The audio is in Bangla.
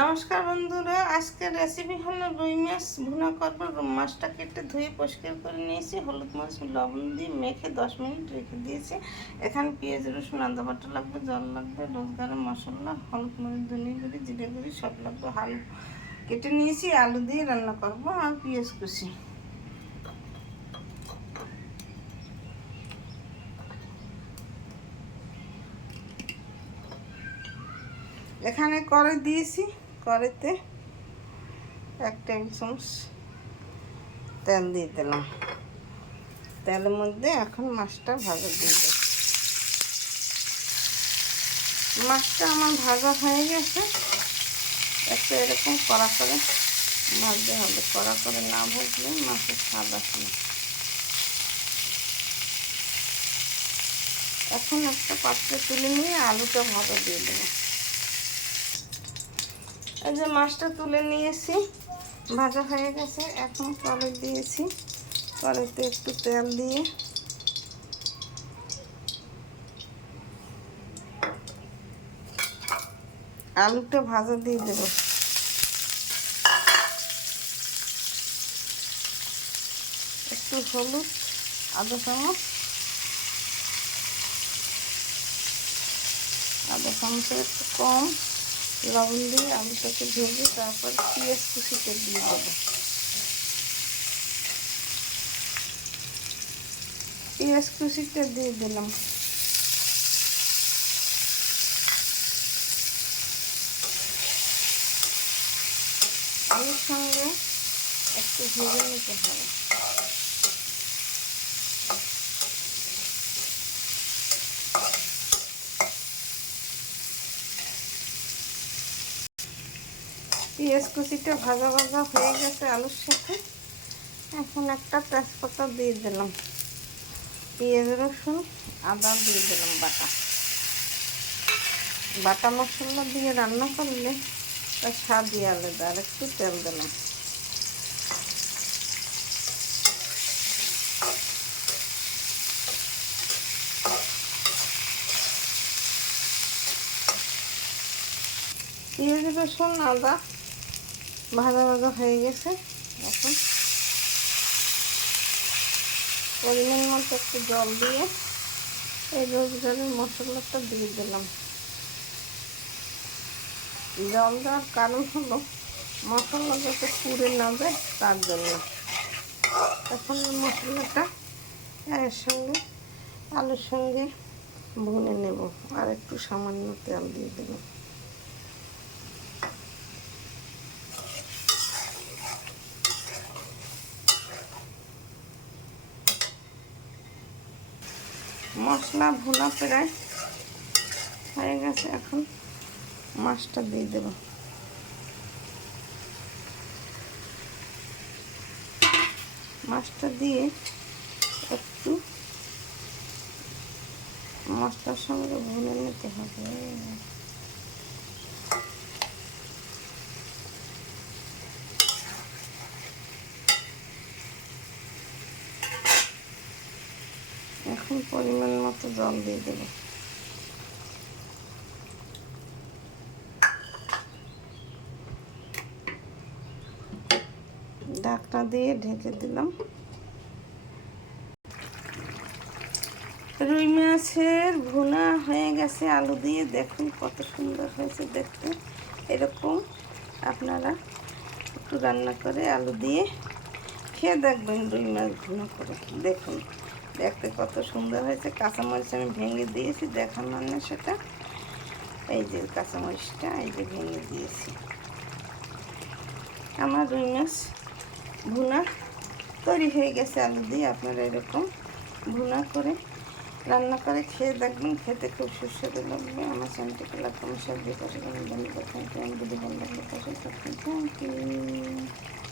নমস্কার বন্ধুরা, আজকের রেসিপি হলো রুই মাছ ভুনা করব। রুই মাছটা কেটে ধুয়ে পরিষ্কার করে নিয়েছি, হলুদ মাছ লবণ দিয়ে মেখে 10 মিনিট রেখে দিয়েছি। এখানে পেঁয়াজ রসুন আদা বাটা লাগবে, জল লাগবে, রোজ গরম মশলা, হলুদ মরিচ ধনিয়া গুঁড়ি জিরে গুঁড়ি সব লাগবে। আলু কেটে নিয়েছি, আলু দিয়ে রান্না করব আর পেঁয়াজ কুচি। এখানে কড়াই দিয়েছি, কড়াইতে 1 টেবিল চামচ তেল দিয়ে দিলাম। তেলের মধ্যে এখন মাছটা ভাজা দিয়ে দেব। মাছটা আমার ভাজা হয়ে গেছে, একটু এরকম কড়া করে ভাজতে হবে। কড়া করে না ভাজলে মাছের স্বাদ আসে না। এখন একটা পাত্রে তুলে নিয়ে আলুটা ভাজা দিয়ে দেবো। এই যে মাছটা তুলে নিয়েছি, ভাজা হয়ে গেছে। এখন কড়াই দিয়েছি, কড়াইতে একটু তেল দিয়ে আলুটা ভাজা দিয়ে দেব। একটু হলুদ আধা চামচ, আধা চামচের একটু কম লবণ দিয়ে আলুটাকে ভেজে তারপর পেঁয়াজ কুচিটা দিয়ে দেবো। পেঁয়াজ কুচিটা দিয়ে দিলাম। আলুর সঙ্গে একটু ভেজে নিতে হবে। পেঁয়াজ কুচিটা ভাজা ভাজা হয়ে গেছে আলুর সাথে। এখন একটা তেজপাতা দিয়ে দিলাম, পেঁয়াজ রসুন আদা দিয়ে দিলাম বাটা। বাটা মশলা দিয়ে রান্না করলে তার স্বাদই আলাদা। আর একটু তেল দিলাম। পেঁয়াজ রসুন আদা ভাজা ভাজা হয়ে গেছে। এখন পরিমাণ মতো একটু জল দিয়ে এই রোজগারের মশলাটা দিয়ে দিলাম। জল দেওয়ার কারণ হলো মশলা যাতে পুড়ে না যায় তার জন্য। এখন মশলাটা এর সঙ্গে আলুর সঙ্গে ভুনে নেব। আর একটু সামান্য তেল দিয়ে দেব। মশলা ভুনা প্রায় হয়ে গেছে। এখন মাছটা দিয়ে দেব। মাছটা দিয়ে একটু মশলার সঙ্গে ভুনে নিতে হবে। এখন পরিমাণ মতো জল দিয়ে দেব। ঢাকনা দিয়ে ঢেকে দিলাম। রুই মাছের ভুনা হয়ে গেছে আলু দিয়ে। দেখুন কত সুন্দর হয়েছে দেখতে। এরকম আপনারা একটু রান্না করে আলু দিয়ে খেয়ে দেখবেন। রুই মাছ ভুনা করে দেখুন, দেখতে কত সুন্দর হয়েছে। কাঁচামরিচ আমি ভেঙে দিয়েছি, দেখার মানে সেটা। এই যে কাঁচামরিচটা এই যে ভেঙে দিয়েছি। আমার রুই মাছ ভুনা তৈরি হয়ে গেছে আলু দিয়ে। আপনারা এরকম ভুনা করে রান্না করে খেয়ে দেখবেন, খেতে খুব সুস্বাদু লাগবে। আমার চ্যানেলটিকে লাইক কমেন্ট শেয়ার দিয়ে পাশে ধন্যবাদ। Thank you. যদি ভালো লাগলে পাশে থাকবেন। Thank you.